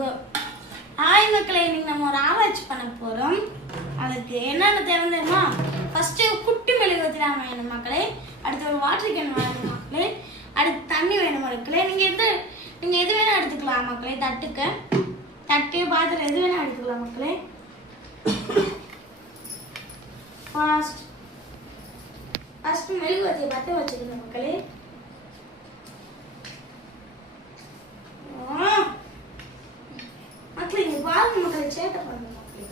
Hi மக்களே, இன்னைக்கு நம்ம ஒரு ஆராய்ச்சி பண்ண போகிறோம். அதுக்கு என்னென்ன தேவை தெரியுமா? ஃபஸ்ட்டு குட்டி மெழுகுவர்த்தி வேணும் மக்களே. அடுத்து ஒரு வாட்டர் கேன் வேணும் மக்களே. அடுத்து தண்ணி வேணும் மக்களே. நீங்கள் எது வேணால் எடுத்துக்கலாம் மக்களே. தட்டு பாத்திரம் எது வேணால் எடுத்துக்கலாம் மக்களே. ஃபஸ்ட்டு மெழுகுவர்த்தியை பற்ற வச்சுக்கலாம் மக்களே. மக்களே இங்கே பாருங்க மக்களே, சேட்டை பண்ணுங்க மக்களே.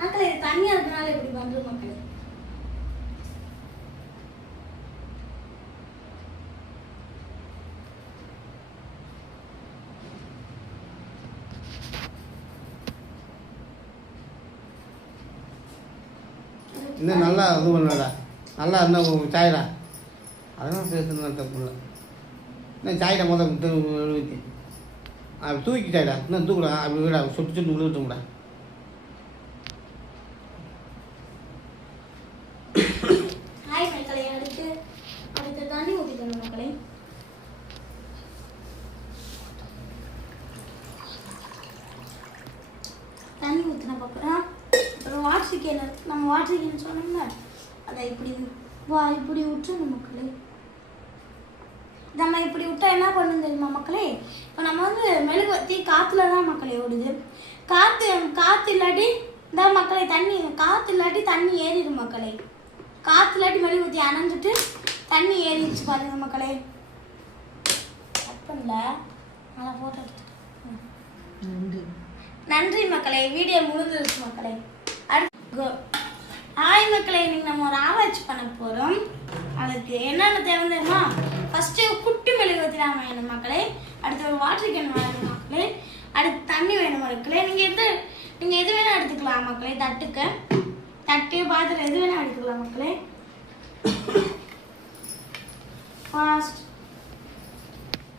மக்களே இது தண்ணியா இருக்கனால இப்படி பண்றது மக்களே. இன்னும் நல்லா இது பண்ணடா, நல்லா இன்னும் சாயிடா, அதெல்லாம் பேசுனா தப்பு இல்லை. இன்னும் சாயிடா முதல் விழுவிச்சு அப்படி தூக்கி சாயிடா, இன்னும் தூக்குடா, அப்படி விடா, சுட்டு விழுவிட்டுங்கடா. ஹாய் மக்களே, அடுத்து தண்ணி ஊற்றிக்கணும் மக்களே. தண்ணி ஊற்றின அப்புறம் வாட்டர் கேன், நம்ம வாட்டர் கேன் சொன்னோம்ல, அதை இப்படி விட்டுருங்க மக்களே. நம்ம இப்படி விட்டா என்ன பண்ணணும் தெரியுமா மக்களே? இப்போ நம்ம வந்து மெழுகுவர்த்தி காற்றுல தான் மக்களே ஓடுது. காற்று இல்லாட்டி இந்த மக்களே காற்று இல்லாட்டி தண்ணி ஏறிடும் மக்களே. காற்று இல்லாட்டி மெழுகுவர்த்தி அணைஞ்சிட்டு தண்ணி ஏறிடுச்சு பாருங்க மக்களே. கட் பண்ணல, நல்லா ஃபோட்டோ எடுத்து நன்றி மக்களே. வீடியோ முடிஞ்சிருச்சு மக்களே. ஹாய் மக்களே, இன்னைக்கு நம்ம ஒரு ஆராய்ச்சி பண்ண போகிறோம். அதுக்கு என்னென்ன தேவை தெரியுமா? ஃபஸ்ட்டு குட்டி மெழுகுவர்த்தி வேணும் மக்களே. அடுத்து ஒரு வாட்டர் கேன் வேணும் மக்களே. அடுத்து தண்ணி வேணும் மக்களே. நீங்கள் எது வேணால் எடுத்துக்கலாம் மக்களே. தட்டு பாத்திரம் எது வேணால் எடுத்துக்கலாம் மக்களே.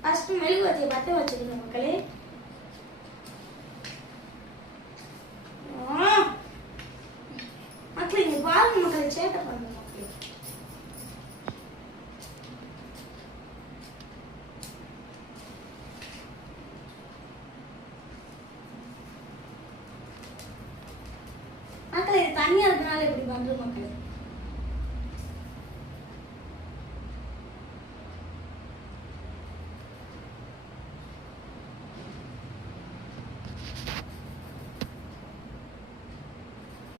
ஃபஸ்ட்டு மெழுகுவர்த்தியை பற்ற வச்சுக்கணும் மக்களே. மக்களே இங்கே பாருங்க மக்களே, சேட்டை பண்ணுங்க மக்களே. மக்களே இது தண்ணியா இருக்கனால இப்படி பண்றது மக்களே.